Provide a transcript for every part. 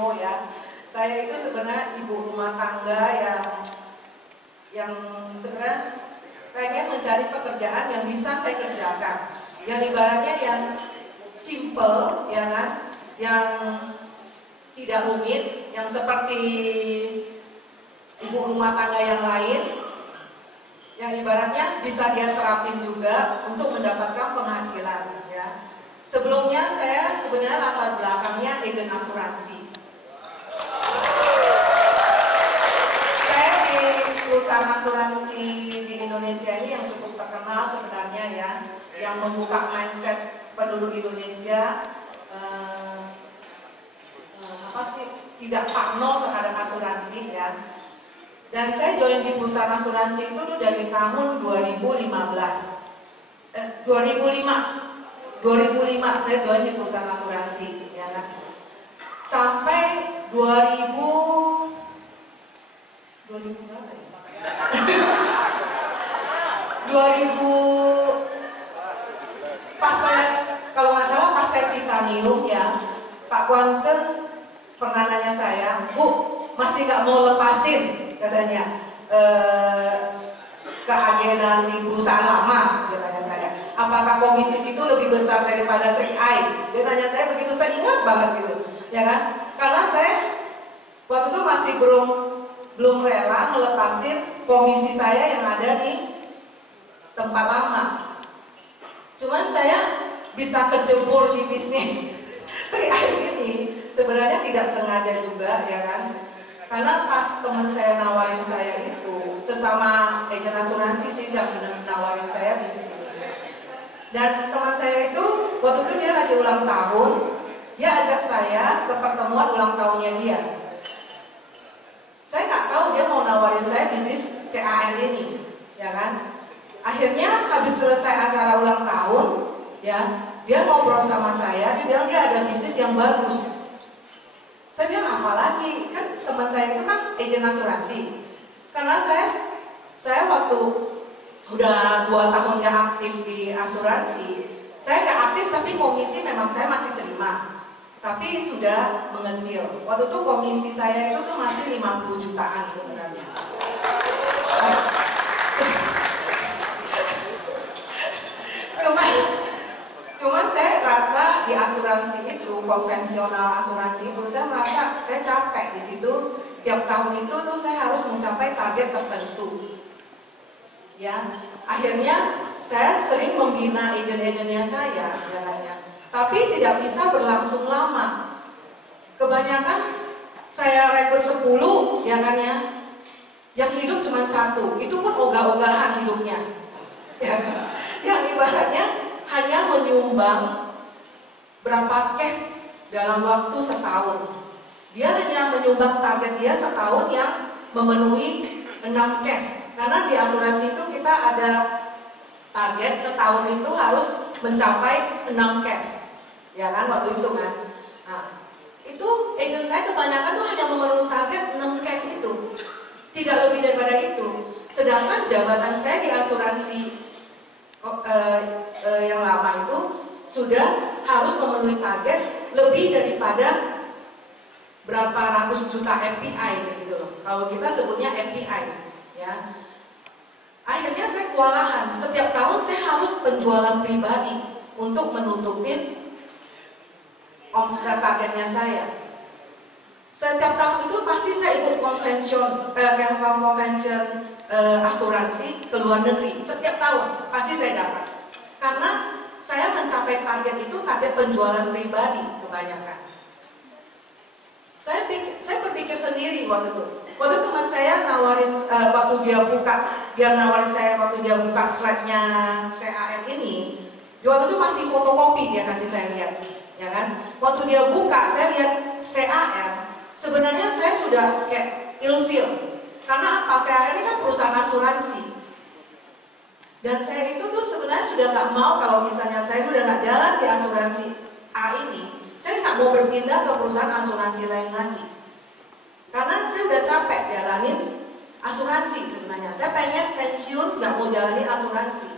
Info ya. Saya itu sebenarnya ibu rumah tangga yang sebenarnya pengen mencari pekerjaan yang bisa saya kerjakan, yang ibaratnya yang simple, ya kan, yang tidak rumit, yang seperti ibu rumah tangga yang lain, yang ibaratnya bisa dia terapin juga untuk mendapatkan penghasilan. Ya. Sebelumnya saya sebenarnya latar belakangnya agen asuransi. Saya di perusahaan asuransi di Indonesia ini yang cukup terkenal sebenarnya ya, yang membuka mindset penduduk Indonesia tidak parno terhadap asuransi ya. Dan saya join di perusahaan asuransi itu dari tahun 2005 saya join di perusahaan asuransi ya kan. Sampai 2000 berapa ya? 2000 pas saya, kalau nggak salah pas saya titanium ya, Pak Kwancen pernah nanya saya, Bu, masih nggak mau lepasin katanya keagenan di perusahaan lama, katanya saya. Apakah komisi itu lebih besar daripada 3i? Dia nanya saya begitu, saya ingat banget gitu, ya kan? Karena saya waktu itu masih belum rela melepasin komisi saya yang ada di tempat lama. Cuman saya bisa kecebur di bisnis 3i ini sebenarnya tidak sengaja juga, ya kan? Karena pas teman saya nawarin saya itu, sesama agen asuransi sih yang nawarin saya bisnis ini. Dan teman saya itu, waktu itu dia lagi ulang tahun, dia ajak saya ke pertemuan ulang tahunnya dia. Saya nggak tahu dia mau nawarin saya bisnis CAR ini, ya kan? Akhirnya habis selesai acara ulang tahun, ya, dia ngobrol sama saya, dia bilang dia ada bisnis yang bagus. Saya bilang apa lagi? Kan teman saya itu kan agen asuransi. Karena saya waktu udah 2 tahun gak aktif di asuransi, saya gak aktif tapi komisi memang saya masih terima. Tapi sudah mengecil. Waktu itu komisi saya itu tuh masih 50 jutaan sebenarnya. Cuman saya rasa di asuransi itu, konvensional asuransi itu, saya merasa saya capek di situ. Tiap tahun itu tuh saya harus mencapai target tertentu. Ya, akhirnya saya sering membina agen-agennya saya, jalannya. Tapi tidak bisa berlangsung lama. Kebanyakan saya rekrut 10, ya kan ya. Yang hidup cuma 1, itu pun ogah-ogahan hidupnya. Ya, yang ibaratnya hanya menyumbang berapa cash dalam waktu setahun. Dia hanya menyumbang target dia setahun yang memenuhi 6 cash. Karena di asuransi itu kita ada target setahun itu harus mencapai 6 cash. Ya kan, waktu itu kan. Nah, itu agent saya kebanyakan tuh hanya memenuhi target 6 cash itu. Tidak lebih daripada itu. Sedangkan jabatan saya di asuransi yang lama itu sudah harus memenuhi target lebih daripada berapa ratus juta FPI gitu loh. Kalau kita sebutnya FPI, ya. Akhirnya saya kewalahan. Setiap tahun saya harus penjualan pribadi untuk menutupin omset targetnya saya. Setiap tahun itu pasti saya ikut konvension asuransi ke luar negeri. Setiap tahun pasti saya dapat. Karena saya mencapai target itu target penjualan pribadi kebanyakan. Saya berpikir sendiri waktu itu. Waktu teman saya nawarin waktu dia nawarin saya waktu dia buka slide-nya CAR ini. Waktu itu masih fotokopi dia kasih saya lihat, ya kan? Waktu dia buka saya lihat CAR. Sebenarnya saya sudah kayak ilfeel. Karena apa? CAR ini kan perusahaan asuransi. Dan saya itu tuh sebenarnya sudah nggak mau kalau misalnya saya udah nggak jalan di asuransi A ini, saya nggak mau berpindah ke perusahaan asuransi lain lagi. Karena saya udah capek jalanin asuransi sebenarnya. Saya pengen pensiun, nggak mau jalanin asuransi.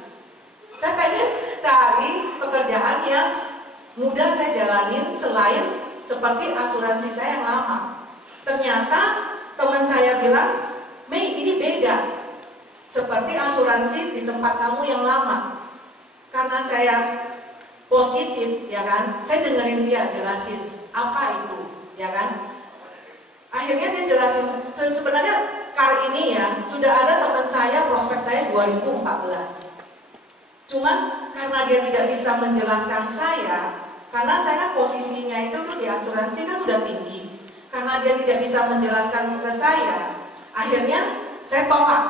Saya pengen cari pekerjaan yang mudah saya jalanin selain seperti asuransi saya yang lama. Ternyata teman saya bilang, Mei ini beda, seperti asuransi di tempat kamu yang lama. Karena saya positif, ya kan, saya dengerin dia jelasin apa itu, ya kan. Akhirnya dia jelasin, sebenarnya kali ini ya, sudah ada teman saya, prospek saya 2014. Cuman karena dia tidak bisa menjelaskan saya, karena saya kan posisinya itu tuh di asuransi kan sudah tinggi. Karena dia tidak bisa menjelaskan ke saya, akhirnya saya tolak.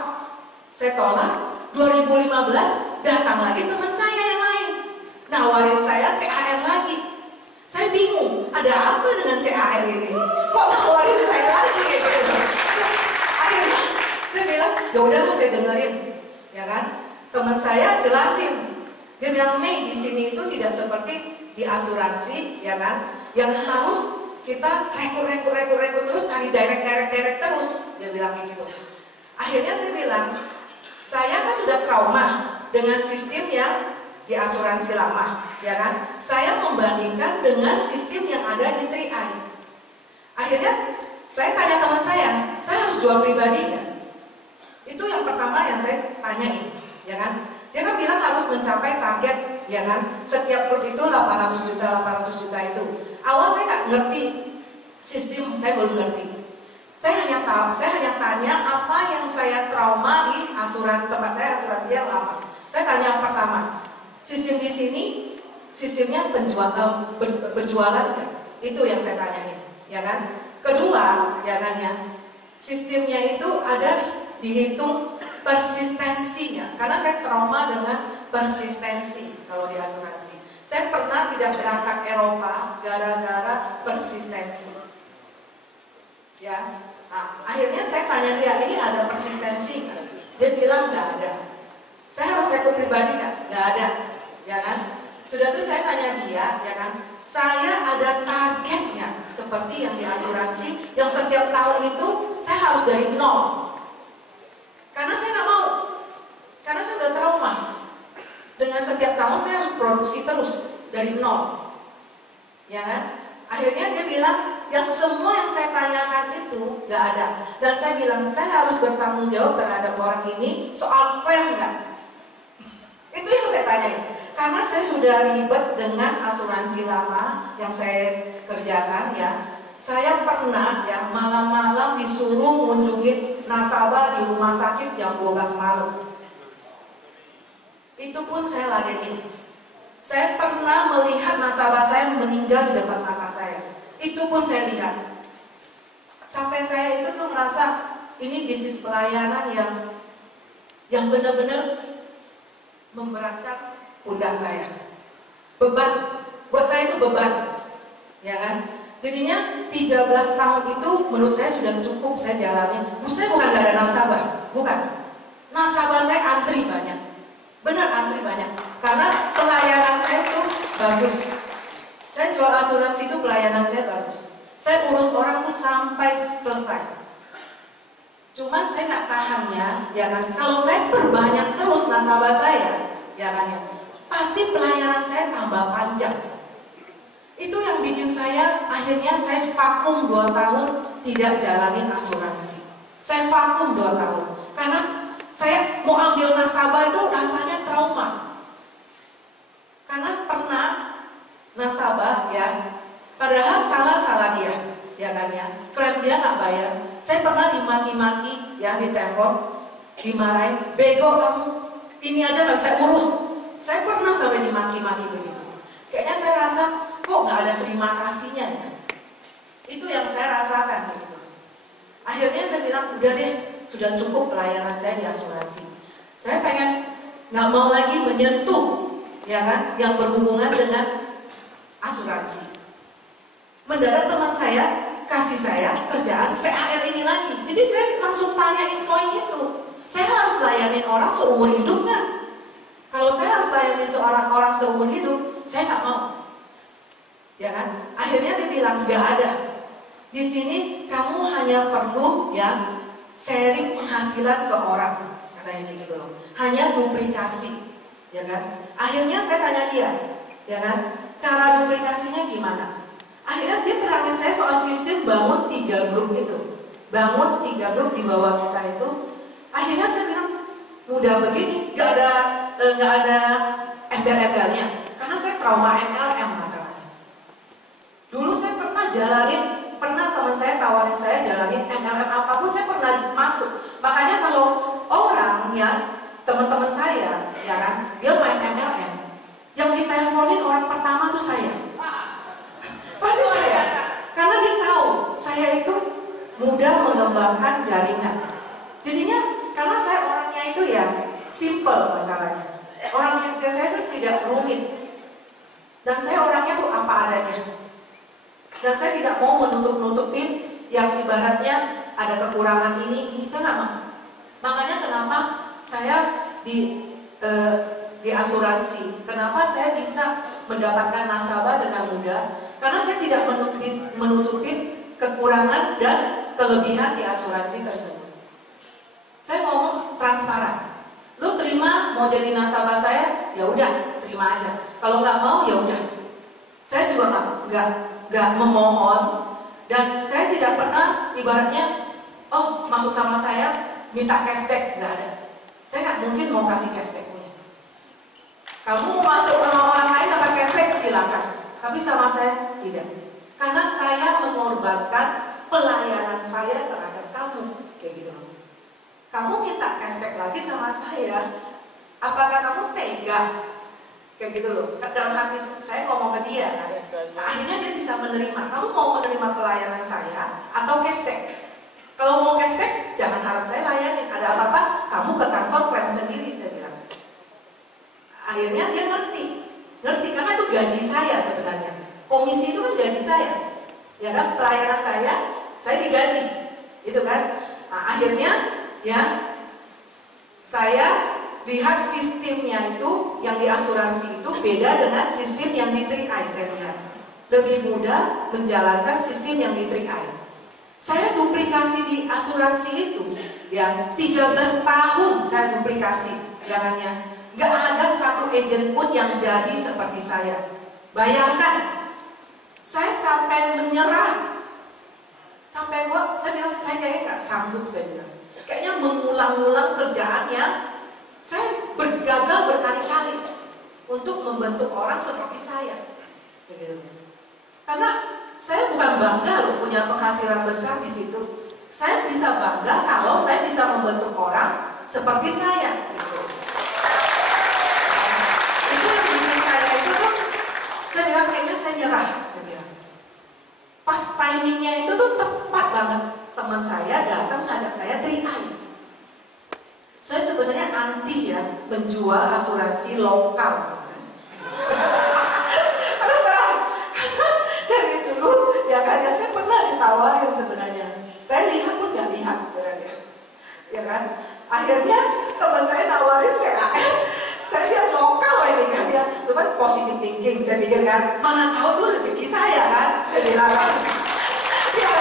Saya tolak, 2015 datang lagi teman saya yang lain, nawarin saya CHR lagi. Saya bingung, ada apa dengan CHR ini? Kok nawarin saya lagi gitu? Akhirnya saya bilang, ya udahlah saya dengerin, ya kan? Teman saya jelasin, dia bilang, Mei di sini itu tidak seperti di asuransi, ya kan? Yang harus kita rekrut terus, cari direct terus, dia bilang kayak gitu. Akhirnya saya bilang, saya kan sudah trauma dengan sistem yang di asuransi lama, ya kan? Saya membandingkan dengan sistem yang ada di 3i. Akhirnya saya tanya teman saya harus jual pribadi nggak? Itu yang pertama yang saya tanyain, ya kan? Dia kan bilang harus mencapai target, ya kan? Setiap grup itu 800 juta itu. Awal saya nggak ngerti sistem, saya belum ngerti. Saya hanya tanya apa yang saya trauma di tempat saya asuransi yang lama. Saya tanya yang pertama, sistem di sini sistemnya berjualan nggak? Itu yang saya tanyain, ya kan? Kedua, ya kan ya, sistemnya itu ada dihitung persistensinya, karena saya trauma dengan persistensi kalau di asuransi. Saya pernah tidak berangkat Eropa gara-gara persistensi. Ya, nah, akhirnya saya tanya dia, ini ada persistensi nggak? Dia bilang nggak ada. Saya harus rekrut pribadi nggak? Nggak ada, ya kan? Sudah tuh saya tanya dia, ya kan? Saya ada targetnya seperti yang di asuransi, yang setiap tahun itu saya harus dari nol. Karena saya nggak mau, karena saya udah trauma. Dengan setiap tahun saya harus produksi terus dari nol, ya kan? Akhirnya dia bilang, yang semua yang saya tanyakan itu nggak ada. Dan saya bilang, saya harus bertanggung jawab terhadap orang ini soal klaim nggak? Itu yang saya tanyain. Karena saya sudah ribet dengan asuransi lama yang saya kerjakan, ya. Saya pernah ya malam-malam disuruh mengunjungi nasabah di rumah sakit jam 12 malam. Itu pun saya ladenin. Saya pernah melihat nasabah saya meninggal di depan mata saya. Itu pun saya lihat. Sampai saya itu tuh merasa ini bisnis pelayanan yang benar-benar memberatkan pundak saya. Beban, buat saya itu beban, ya kan? Jadinya 13 tahun itu menurut saya sudah cukup saya jalanin. Saya bukan gak ada nasabah, bukan. Nasabah saya antri banyak, benar antri banyak. Karena pelayanan saya itu bagus. Saya jual asuransi itu pelayanan saya bagus. Saya urus orang tuh sampai selesai. Cuman saya nggak tahannya, ya kan? Kalau saya perbanyak terus nasabah saya, ya kan ya, pasti pelayanan saya tambah panjang. Itu yang bikin saya akhirnya saya vakum 2 tahun tidak jalanin asuransi. Saya vakum 2 tahun karena saya mau ambil nasabah itu rasanya trauma. Karena pernah nasabah ya, padahal salah dia, ya kan ya, klaim dia nggak bayar. Saya pernah dimaki-maki ya di telepon, dimarahin, bego kamu, ini aja nggak bisa urus. Saya pernah sampai dimaki-maki begitu. Kayaknya saya rasa kok nggak ada terima kasihnya ya. Itu yang saya rasakan gitu. Akhirnya saya bilang udah deh, sudah cukup pelayanan saya di asuransi. Saya pengen nggak mau lagi menyentuh ya kan yang berhubungan dengan asuransi. Mendadak teman saya kasih saya kerjaan CHR ini lagi. Jadi saya langsung tanyain poin itu. Saya harus layanin orang seumur hidup nggak? Kalau saya harus layanin seorang orang seumur hidup, saya nggak mau. Ya kan? Akhirnya dia bilang nggak ada. Di sini kamu hanya perlu ya sharing penghasilan ke orang, katanya gitu loh. Hanya duplikasi, ya kan? Akhirnya saya tanya dia, ya kan? Cara duplikasinya gimana? Akhirnya dia terangin saya soal sistem bangun 3 grup itu. bangun 3 grup di bawah kita itu. Akhirnya saya bilang, mudah begini, nggak ada embel-embelnya, karena saya trauma MLM masalahnya. Dulu saya pernah teman saya tawarin saya jalanin MLM apapun, saya pernah masuk. Makanya kalau orang teman-teman saya, ya kan, dia main MLM, yang diteleponin orang pertama tuh saya. Pasti saya, karena dia tahu saya itu mudah mengembangkan jaringan. Jadinya karena saya orangnya itu ya simple masalahnya. Orangnya saya itu tidak rumit. Dan saya orangnya tuh apa adanya. Dan saya tidak mau menutup-nutupin yang ibaratnya ada kekurangan ini saya nggak mau. Makanya kenapa saya di asuransi, kenapa saya bisa mendapatkan nasabah dengan mudah, karena saya tidak menutupin kekurangan dan kelebihan di asuransi tersebut. Saya ngomong transparan. Lu terima mau jadi nasabah saya, ya udah terima aja. Kalau nggak mau ya udah. Saya juga nggak memohon, dan saya tidak pernah ibaratnya masuk sama saya minta cashback, nggak ada. Saya nggak mungkin mau kasih cashback punya. Kamu mau masuk sama orang lain dapat cashback silakan, tapi sama saya tidak. Karena saya mengorbankan pelayanan saya terhadap kamu, kayak gitu. Kamu minta cashback lagi sama saya, apakah kamu tega? Kayak gitu loh. Dalam hati saya ngomong ke dia kan. Nah, akhirnya dia bisa menerima. Kamu mau menerima pelayanan saya atau cashback? Kalau mau cashback, jangan harap saya layanin. Ada apa-apa, kamu ke kantor klaim sendiri, saya bilang. Akhirnya dia ngerti karena itu gaji saya sebenarnya. Komisi itu kan gaji saya, ya kan, pelayanan saya digaji, itu kan. Nah, akhirnya ya saya lihat sistemnya itu yang di asuransi itu beda dengan sistem yang di 3i. Saya lihat lebih mudah menjalankan sistem yang di 3i. Saya duplikasi di asuransi itu yang 13 tahun saya duplikasi, jangannya nggak ada satu agent pun yang jadi seperti saya. Bayangkan, saya sampai menyerah, sampai saya bilang saya kayaknya nggak sanggup, saya bilang kayaknya mengulang-ulang kerjaan yang saya gagal berkali-kali untuk membentuk orang seperti saya, begitu. Karena saya bukan bangga loh punya penghasilan besar di situ. Saya bisa bangga kalau saya bisa membentuk orang seperti saya, gitu. Itu yang bikin saya itu tuh, saya bilang kayaknya saya nyerah, saya bilang. Pas timingnya itu tuh tepat banget, teman saya datang ngajak saya 3i. Saya sebenarnya anti ya menjual asuransi lokal sebenarnya. Terus terang, dari dulu ya kan, ya saya pernah ditawarin sebenarnya. Saya lihat pun nggak lihat sebenarnya, ya kan. Akhirnya teman saya nawarin CAM, saya lihat lokal ini kan ya, itu kan positive thinking. Saya pikir kan, mana tahu tuh rezeki saya kan, saya bilang kan. Ya,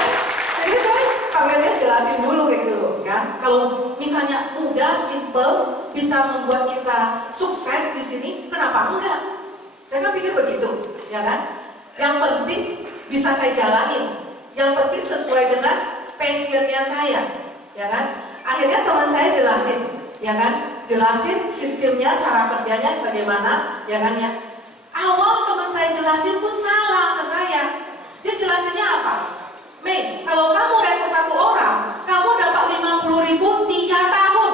jadi saya pengennya jelasin dulu kayak gitu kan. Kalau misalnya mudah, simple, bisa membuat kita sukses di sini, kenapa enggak? Saya kan pikir begitu, ya kan. Yang penting bisa saya jalanin, yang penting sesuai dengan passionnya saya, ya kan. Akhirnya teman saya jelasin, ya kan, jelasin sistemnya, cara kerjanya bagaimana, ya kan ya. Awal teman saya jelasin pun salah ke saya. Dia jelasinnya apa? Mei, kalau kamu rekrut satu orang, kamu dapat 50.000 3 tahun.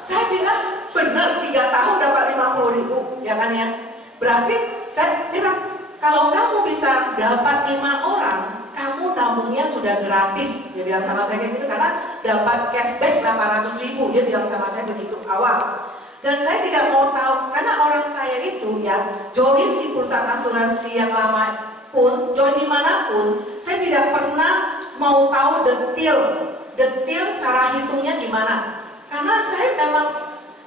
Saya bilang, benar 3 tahun dapat 50.000, ya kan ya. Berarti dia bilang, kalau kamu bisa dapat 5 orang, kamu nabungnya sudah gratis. Dia bilang sama saya kayak gitu, karena dapat cashback 800.000. Dia bilang sama saya begitu awal. Dan saya tidak mau tahu, karena orang saya itu ya join di perusahaan asuransi yang lama pun, join dimanapun, saya tidak pernah mau tahu detail cara hitungnya gimana. Karena saya memang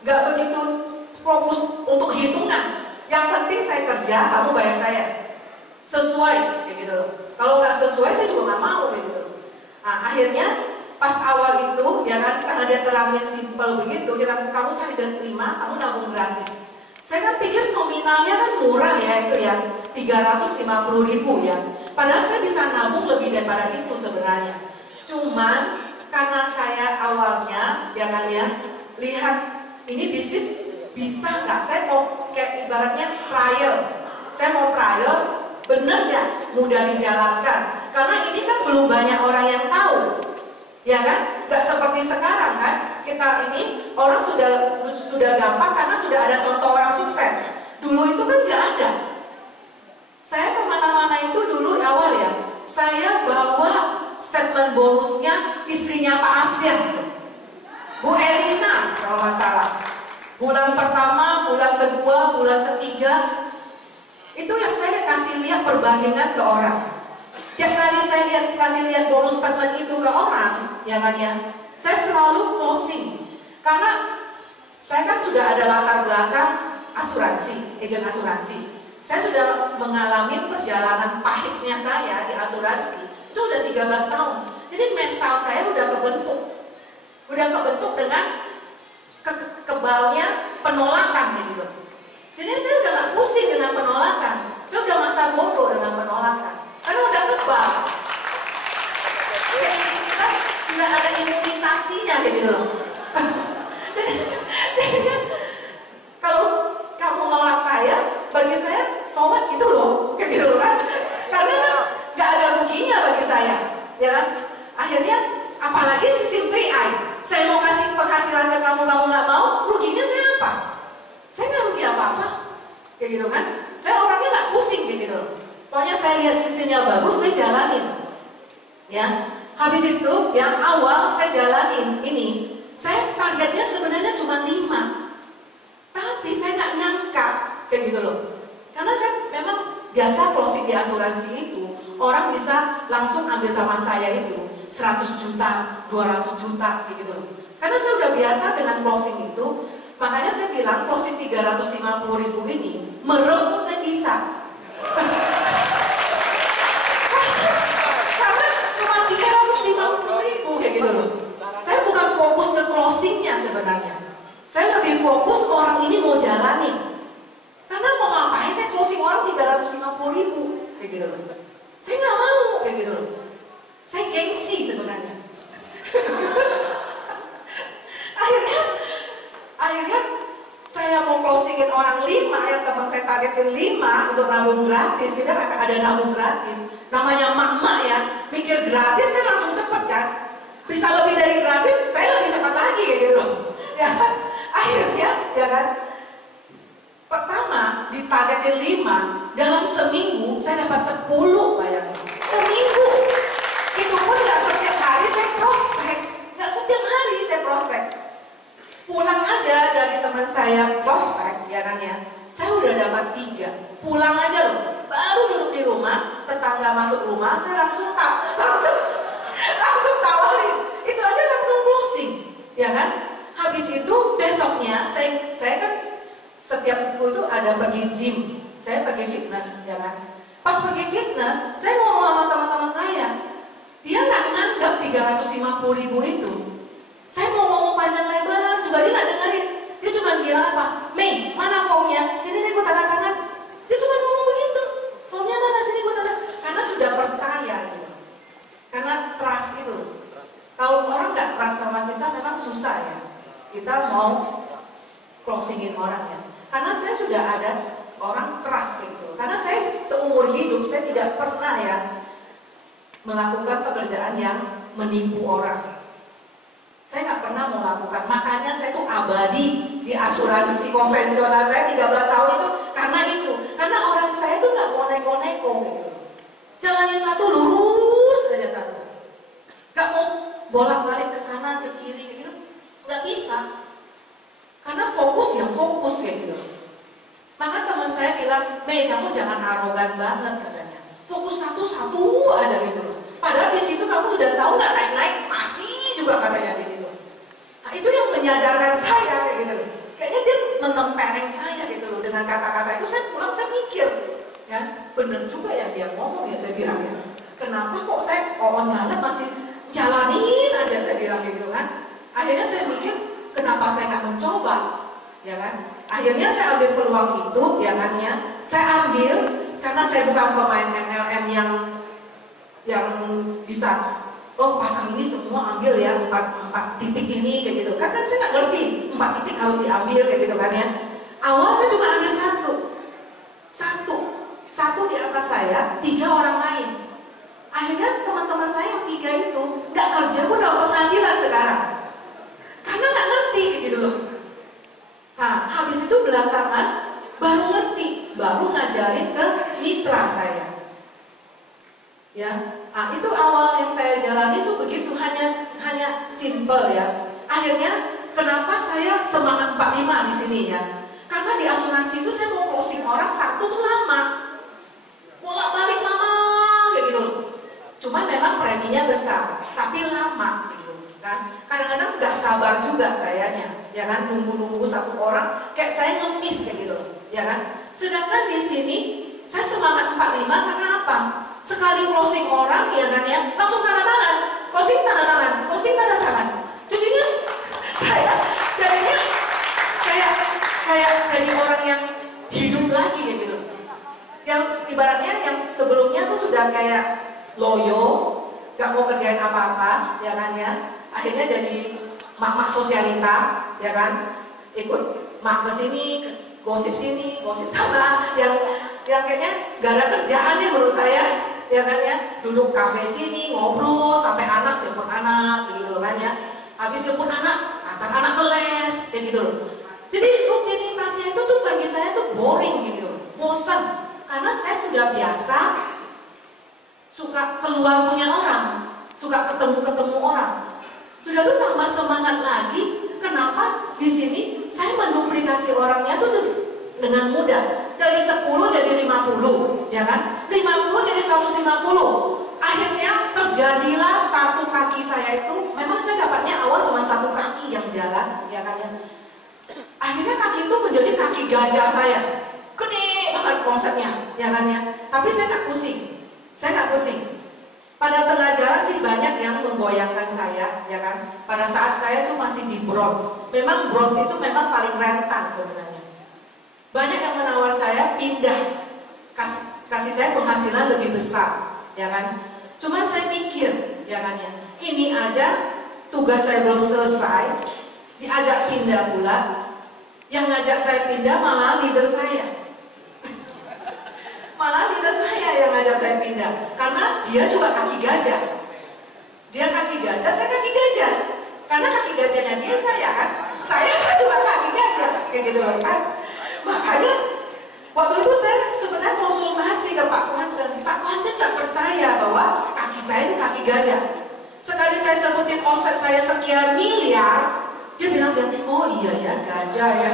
gak begitu fokus untuk hitungan. Yang penting saya kerja, kamu bayar saya sesuai, kayak gitu loh. Kalau nggak sesuai, saya juga nggak mau, kayak gitu loh. Nah, akhirnya pas awal itu, ya kan, karena dia terangnya simple begitu, dia bilang, kamu cari dan terima, kamu nabung gratis. Saya kan pikir nominalnya kan murah ya, itu ya 350.000 ya. Padahal saya bisa nabung lebih daripada itu sebenarnya. Cuman karena saya awalnya ya kan ya, lihat ini bisnis bisa nggak, saya mau kayak ibaratnya trial, saya mau trial bener nggak mudah dijalankan, karena ini kan belum banyak orang yang tahu, ya kan, nggak seperti sekarang kan, kita ini orang sudah gampang karena sudah ada contoh orang sukses. Dulu itu kan nggak ada. Saya kemana-mana itu dulu awal ya, saya bawa statement bonusnya istrinya Pak Asyik, Bu Elina kalau nggak salah. Bulan pertama, bulan kedua, bulan ketiga, itu yang saya kasih lihat perbandingan ke orang. Tiap kali saya kasih lihat bonus statement itu ke orang, ya kan ya, saya selalu closing. Karena saya kan sudah ada latar belakang asuransi, agen asuransi. Saya sudah mengalami perjalanan pahitnya saya di asuransi. Itu udah 13 tahun. Jadi mental saya udah kebentuk. Udah kebentuk dengan kebalnya penolakan gitu. Jadi saya udah gak pusing dengan penolakan. Saya udah masa bodoh dengan penolakan. Karena udah kebal. Jadi kita sudah ada imunisasinya gitu loh. Jadi kalau kamu nolak saya, bagi saya sobat gitu loh, kayak gitu kan? Karena nggak ada ruginya bagi saya, ya kan? Akhirnya, apalagi sistem 3i, saya mau kasih penghasilan ke kamu, kamu nggak mau, ruginya saya apa? Saya nggak rugi apa-apa, kayak gitu kan? Saya orangnya nggak pusing kayak gitu loh. Pokoknya saya lihat sistemnya bagus, saya jalanin, ya. Habis itu, yang awal saya jalanin ini, saya targetnya sebenarnya cuma 5, tapi saya nggak nyangka kayak gitu loh. Karena saya memang biasa closing di asuransi itu, orang bisa langsung ambil sama saya itu 100 juta, 200 juta gitu loh. Karena saya udah biasa dengan closing itu, makanya saya bilang closing 350.000 ini, merem pun saya bisa. Karena cuma 350.000 kayak gitu loh. Saya bukan fokus ke closingnya sebenarnya. Saya lebih fokus orang ini mau jalani. Karena mau ngapain saya closing orang 350.000 kayak gitu loh. Saya nggak mau kayak gitu loh. Saya gengsi sebenarnya. akhirnya saya mau closingin orang 5, yang teman saya targetin 5 untuk nabung gratis. Kita ada nabung gratis. Namanya mak-mak ya, mikir gratis kan langsung cepet kan. Bisa lebih dari gratis, saya lebih cepat lagi kayak gitu loh. Ya kan? Akhirnya, ya kan? Pertama, ditargetin 5, dalam seminggu saya dapat 10, bayangin. Seminggu. Itu pun nggak setiap hari saya prospek. Nggak setiap hari saya prospek. Pulang aja dari teman saya prospek, ya kan ya. Saya udah dapat 3. Pulang aja loh. Baru duduk di rumah, tetangga masuk rumah, saya langsung tawarin. Itu aja langsung closing, ya kan? Habis itu besoknya saya kan setiap minggu itu ada pergi gym, saya pergi fitness, ya kan? Pas pergi fitness, saya ngomong sama teman-teman saya, dia nggak nganggap 350.000 itu. Saya mau ngomong panjang lebar, juga dia nggak dengerin. Dia cuma bilang apa? Mei, mana formnya? Sini nih gue tanda tangan. Dia cuma ngomong begitu. Formnya mana? Sini gue tanda. Karena sudah percaya gitu. Karena trust itu. Kalau orang nggak trust sama kita memang susah ya. Kita mau closingin orang ya. Karena saya sudah ada orang trust gitu. Karena saya seumur hidup saya tidak pernah ya melakukan pekerjaan yang menipu orang. Saya nggak pernah mau lakukan. Makanya saya tuh abadi di asuransi konvensional saya 13 tahun itu karena itu. Karena orang saya tuh nggak mau neko-neko gitu. Jalannya satu lurus aja satu. Nggak mau bolak-balik ke kanan ke kiri gitu. Nggak bisa. Karena fokus ya fokus kayak gitu. Maka teman saya bilang, Mei kamu jangan arogan banget katanya. Fokus satu-satu aja gitu. Padahal di situ kamu udah tahu nggak naik-naik masih juga katanya di situ. Nah itu yang menyadarkan saya kayak gitu. Kayaknya dia menempeleng saya gitu loh dengan kata-kata itu. Saya pulang saya mikir, ya bener juga ya dia ngomong ya saya bilang ya. Kenapa kok saya banget masih jalanin aja saya bilang gitu kan. Akhirnya saya mikir kenapa saya nggak mencoba, ya kan? Akhirnya saya ambil peluang itu, ya kan ya. Saya ambil karena saya bukan pemain MLM yang bisa oh pasang ini semua ambil ya, empat titik ini kayak gitu. Kan saya nggak ngerti 4 titik harus diambil kayak gitu kan ya. Awal saya cuma ambil satu di atas saya, 3 orang lain. Akhirnya teman-teman saya yang 3 itu nggak kerja pun dapat penghasilan sekarang, karena nggak ngerti gitu loh. Nah, habis itu belakangan baru ngerti, baru ngajarin ke mitra saya. Ya, nah, itu awal yang saya jalani itu begitu, hanya simple ya. Akhirnya kenapa saya semangat 45 di sini ya? Karena di asuransi itu saya mau closing orang satu tuh lama, bolak-balik lama kayak gitu. Cuma memang preminya besar, tapi lama gitu kan. Kadang-kadang nggak sabar juga sayanya, ya kan, nunggu satu orang, kayak saya ngemis kayak gitu, ya kan. Sedangkan di sini saya semangat 45 karena apa? Sekali closing orang, ya kan ya, langsung tanda tangan, closing tanda tangan, closing tanda tangan. Jadinya saya jadinya kayak jadi orang yang hidup lagi gitu. Yang ibaratnya yang sebelumnya tuh sudah kayak loyo, gak mau kerjain apa-apa, ya kan ya. Akhirnya jadi mak-mak sosialita, ya kan. Ikut mak ke sini, gosip sini, gosip sana, yang kayaknya gak ada kerjaan nih menurut saya, ya kan ya. Duduk kafe sini, ngobrol sampai anak jemput anak, gitu loh kan ya. Habis jemput anak, antar anak ke les, kayak gitu loh. Jadi rutinitasnya itu tuh bagi saya tuh boring gitu, bosan. Karena saya sudah biasa suka keluar punya orang, suka ketemu orang. Sudah tuh tambah semangat lagi. Kenapa di sini saya menduplikasi orangnya tuh dengan mudah. Dari 10 jadi 50, ya kan? 50 jadi 150. Akhirnya terjadilah satu kaki saya itu, memang saya dapatnya awal cuma satu kaki yang jalan, ya kan ya. Akhirnya kaki itu menjadi kaki gajah saya, gede banget omsetnya, ya kan ya. Tapi saya nggak pusing, Pada tengah jalan sih banyak yang menggoyangkan saya, ya kan. Pada saat saya tuh masih di bronze, memang bronze itu memang paling rentan sebenarnya. Banyak yang menawar saya pindah, kasih saya penghasilan lebih besar, ya kan. Cuman saya pikir, ya kan ya, ini aja tugas saya belum selesai, diajak pindah pula. Yang ngajak saya pindah malah leader saya. Malah leader saya yang ngajak saya pindah. Karena dia juga kaki gajah. Dia kaki gajah, saya kaki gajah. Karena kaki gajahnya dia saya kan. Saya kan juga kaki gajah. Kayak gitu kan. Makanya waktu itu saya sebenarnya konsultasi ke Pak Kwancen. Pak Kwancen gak percaya bahwa kaki saya itu kaki gajah. Sekali saya sebutin omset saya sekian miliar, dia bilang, oh iya ya, gajah ya.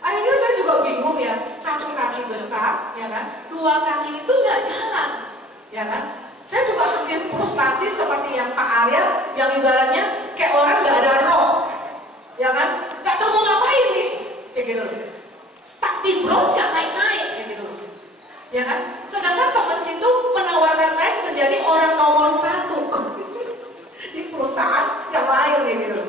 akhirnya saya juga bingung ya, satu kaki besar, ya kan, 2 kaki itu nggak jalan, ya kan. Saya juga hampir frustasi seperti yang Pak Arya, yang ibaratnya kayak orang nggak ada roh, ya kan, nggak tahu mau ngapain nih, kayak gitu. Stuck di bros nggak naik-naik, kayak gitu, ya kan. Sedangkan teman situ menawarkan saya menjadi orang nomor 1 di perusahaan yang lain gitu,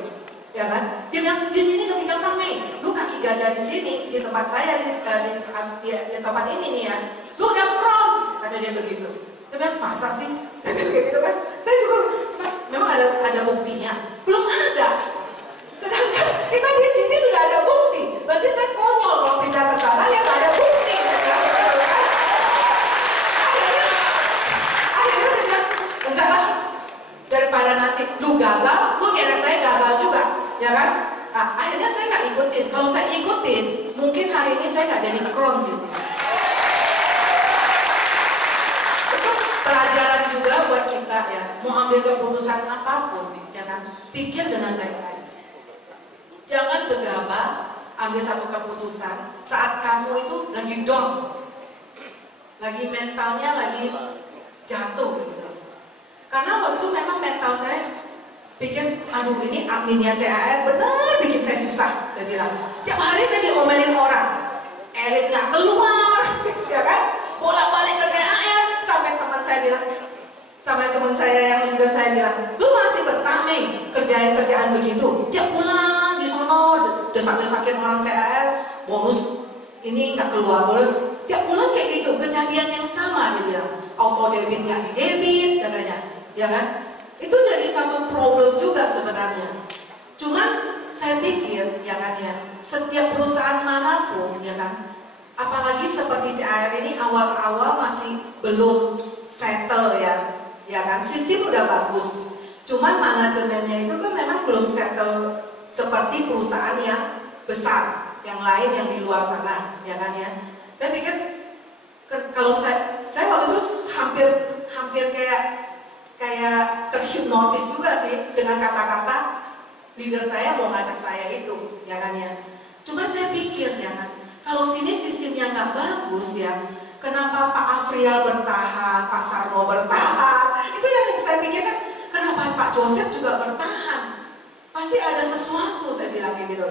ya kan. Dia bilang di sini ketika kami, lu kaki gajah di sini di tempat saya di tempat ini nih ya, lu udah prom, kata dia begitu. Dia bilang masa sih? Saya bilang gitu kan. Saya juga memang ada buktinya, belum ada. Sedangkan kita di sini sudah ada bukti. Berarti saya konyol kalau pindah ke sana ya nggak ada bukti. Enggak lah, daripada nanti lu gagal, lu kira saya gagal juga, ya kan? Nah, akhirnya saya nggak ikutin. Kalau saya ikutin, mungkin hari ini saya nggak jadi kron di sini. Itu pelajaran juga buat kita ya. Mau ambil keputusan apapun, ya kan? Pikir dengan baik-baik. Jangan gegabah ambil satu keputusan saat kamu itu lagi down, lagi mentalnya lagi jatuh gitu. Karena waktu itu memang mental saya pikir, aduh ini adminnya CAR bener bikin saya susah. Saya bilang, tiap hari saya diomelin orang, elit nggak keluar, ya kan? Bolak-balik ke CAR, sampai teman saya bilang, sampai teman saya yang leader saya bilang, lu masih betah nih kerjaan begitu. Tiap bulan di sono desak-desakin orang CAR, bonus ini nggak keluar, tiap bulan kayak gitu, kejadian yang sama dia bilang, auto debit nggak di debit katanya, ya kan? Itu jadi satu problem juga sebenarnya. Cuman saya pikir, ya kan ya, setiap perusahaan manapun, ya kan, apalagi seperti CAR ini awal-awal masih belum settle ya kan, sistem udah bagus. Cuman manajemennya itu kan memang belum settle seperti perusahaan yang besar, yang lain yang di luar sana, ya kan ya. Saya pikir kalau saya waktu itu hampir kayak terhipnotis juga sih dengan kata-kata leader saya mau ngajak saya itu, ya kan ya. Cuma saya pikir ya kan, kalau sini sistemnya nggak bagus ya, kenapa Pak Afrial bertahan, Pak Sarno bertahan? Itu yang saya pikir kan, kenapa Pak Joseph juga bertahan? Pasti ada sesuatu, saya bilang kayak gitu.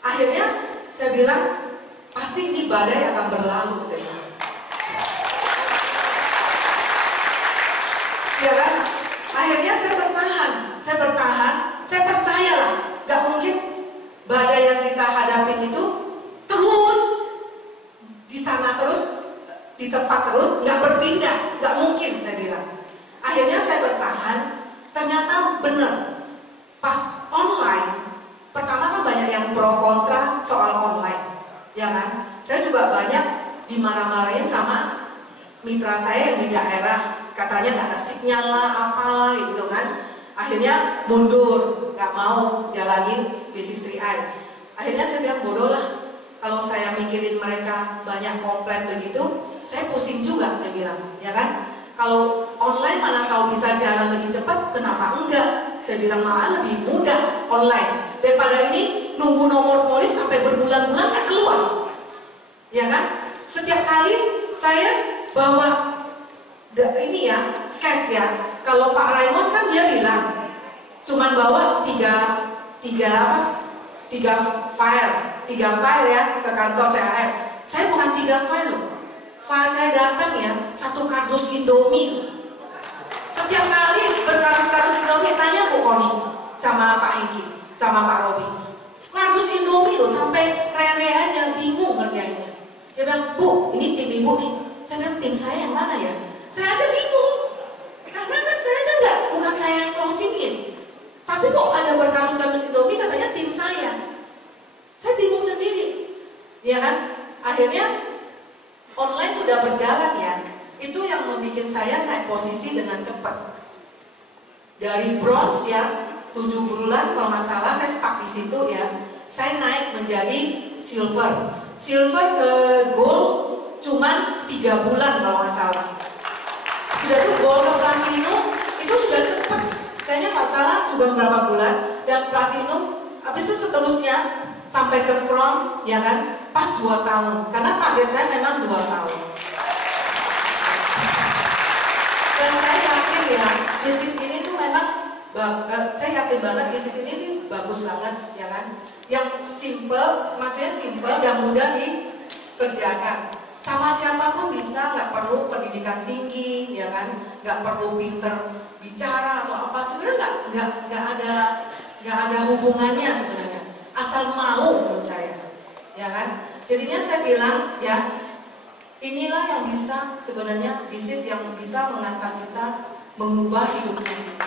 Akhirnya saya bilang, pasti ini badai akan berlalu, saya bilang. Ya kan? Akhirnya saya bertahan, saya percayalah, gak mungkin badai yang kita hadapin itu terus di sana terus, di tempat terus, gak berpindah, gak mungkin saya bilang. Akhirnya saya bertahan, ternyata benar. Pas online, pertama kan banyak yang pro kontra soal online, ya kan? Saya juga banyak dimarah-marahin sama mitra saya yang di daerah, katanya nggak ada sinyal lah, apalah gitu kan. Akhirnya mundur, nggak mau jalanin bisnis 3i. Akhirnya saya bilang bodoh lah, kalau saya mikirin mereka banyak komplain begitu, saya pusing juga, saya bilang, ya kan? Kalau online mana tahu bisa jalan lebih cepat, kenapa enggak? Saya bilang malah lebih mudah online daripada ini nunggu nomor polis sampai berbulan-bulan nggak keluar, ya kan? Setiap kali saya bawa ini ya cash ya, kalau Pak Raymond kan dia bilang cuman bawa tiga file ya ke kantor CAR. Saya bukan 3 file loh. File saya datang ya 1 kardus Indomie. Setiap kali berkardus-kardus Indomie, tanya Bu Koni sama Pak Hengki, sama Pak Robi. Kardus Indomie loh, sampai Rere aja bingung ngerjainnya. Dia bilang, Bu, ini tim Ibu nih. Saya bilang, tim saya yang mana ya? Saya aja bingung. Karena kan saya kan bukan saya yang closingin. Tapi kok ada berkardus-kardus Indomie katanya tim saya. Saya bingung sendiri. Ya kan? Akhirnya online sudah berjalan ya. Itu yang membuat saya naik posisi dengan cepat. Dari bronze ya 7 bulan kalau nggak salah saya stuck di situ ya. Saya naik menjadi silver. Silver ke gold cuman 3 bulan kalau nggak salah. Sudah tuh gold ke platinum itu sudah cepat. Kayaknya nggak salah juga berapa bulan. Dan platinum habis itu seterusnya sampai ke crown ya kan pas 2 tahun. Karena target saya memang 2 tahun. Dan saya yakin ya, bisnis ini tuh memang, saya yakin banget bisnis ini bagus banget, ya kan? Yang simple, maksudnya simple dan mudah dikerjakan. Sama siapapun bisa, nggak perlu pendidikan tinggi, ya kan? Nggak perlu pinter bicara atau apa. Sebenarnya nggak ada hubungannya sebenarnya. Asal mau menurut saya, ya kan? Jadinya saya bilang, ya. Inilah yang bisa sebenarnya bisnis yang bisa mengantar kita mengubah hidup kita.